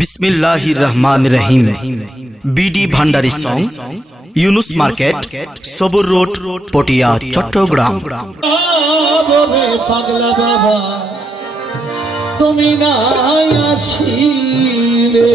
বিসমিল্লাহির রহমান রহিম BD Bhandari song, Yunus market, Sabur road, Patiya, Chittagong. পাগলা তুমি না আসিলে।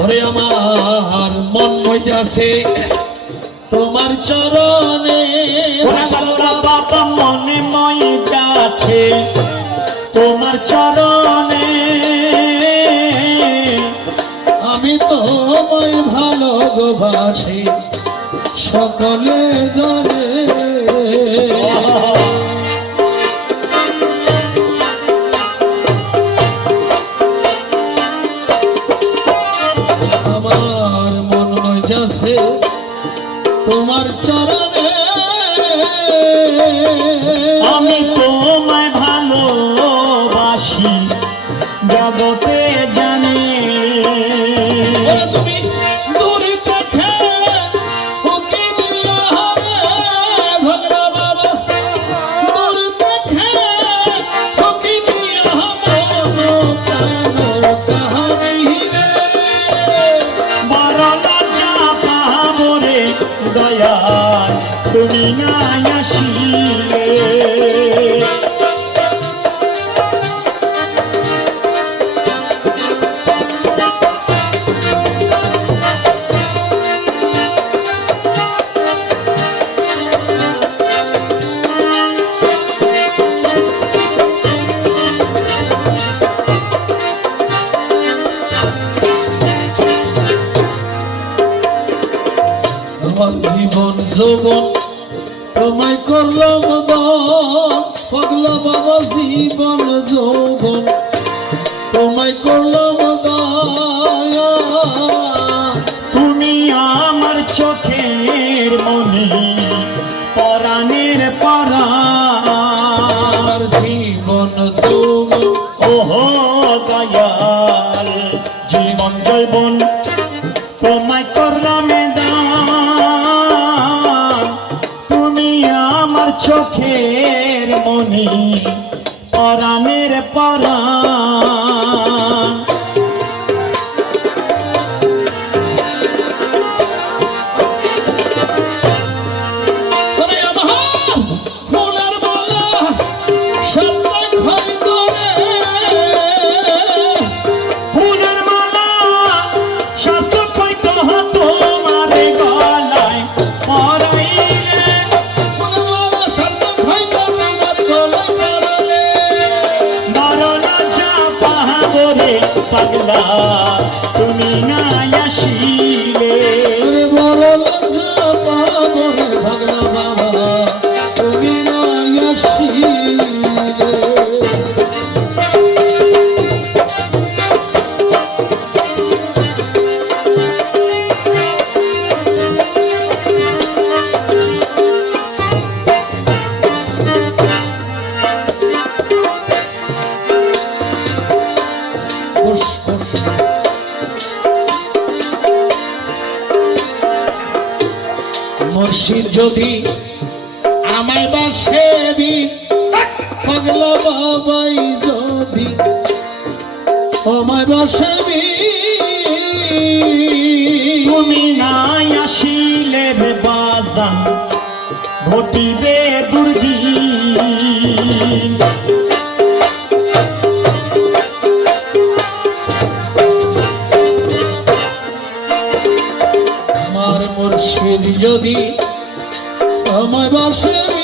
ওরে আমার মন মজাছে তোমার চরণে বাবা মনে মই তোমার চরণে আমি তোমায় ভালোবাসি। সকলে জানে। আমি তোমায় ভালোবাসি জগতে জীবন যৌবন তোমায় করলাম পাগলা বাবা জীবন যৌবন। তোমায় করলাম তুমি আমার চোখের মনে পরাণের পরা পরাণের পরাণ। বড় লজ্জা যদি আমায় বাসে দিন পাগল বাবাই যদি। আমায় বাসে তুমি নাই আসিলে বাজা ঘটিবে দুর্গি আমার মুর্শিদ যদি Mamãe, você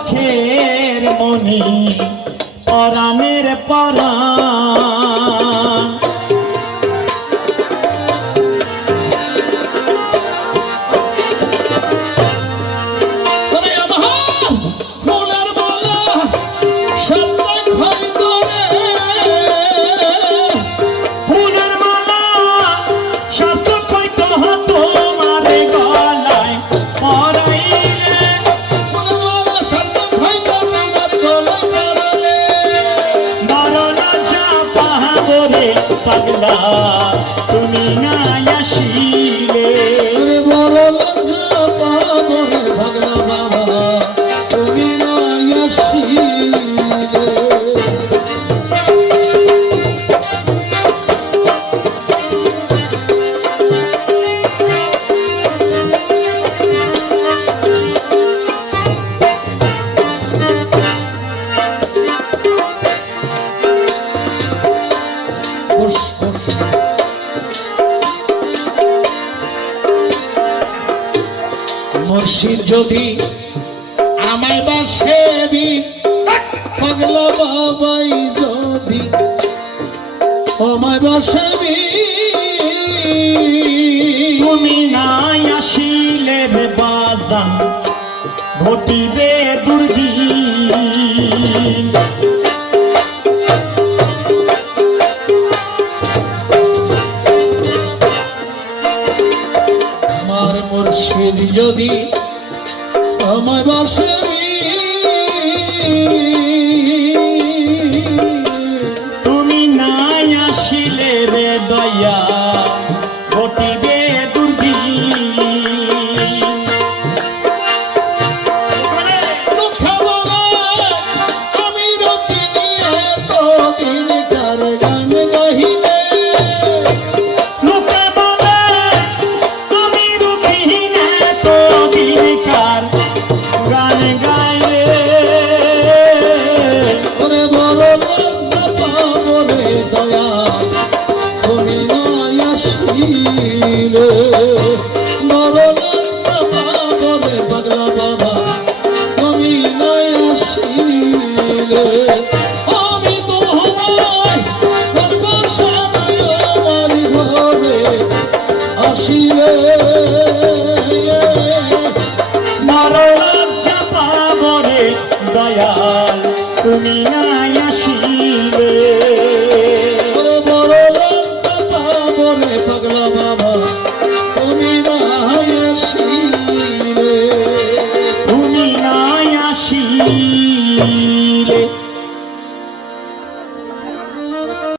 চোখের মনি পরাণের পরা পাগলা মুর্শিদ যদি আমায় বাসে দি, পাগল বাবাই যদি আমায় বাসে দি। তুমি নাই আসিলে বাজা ঘটিবে তুমি না আসি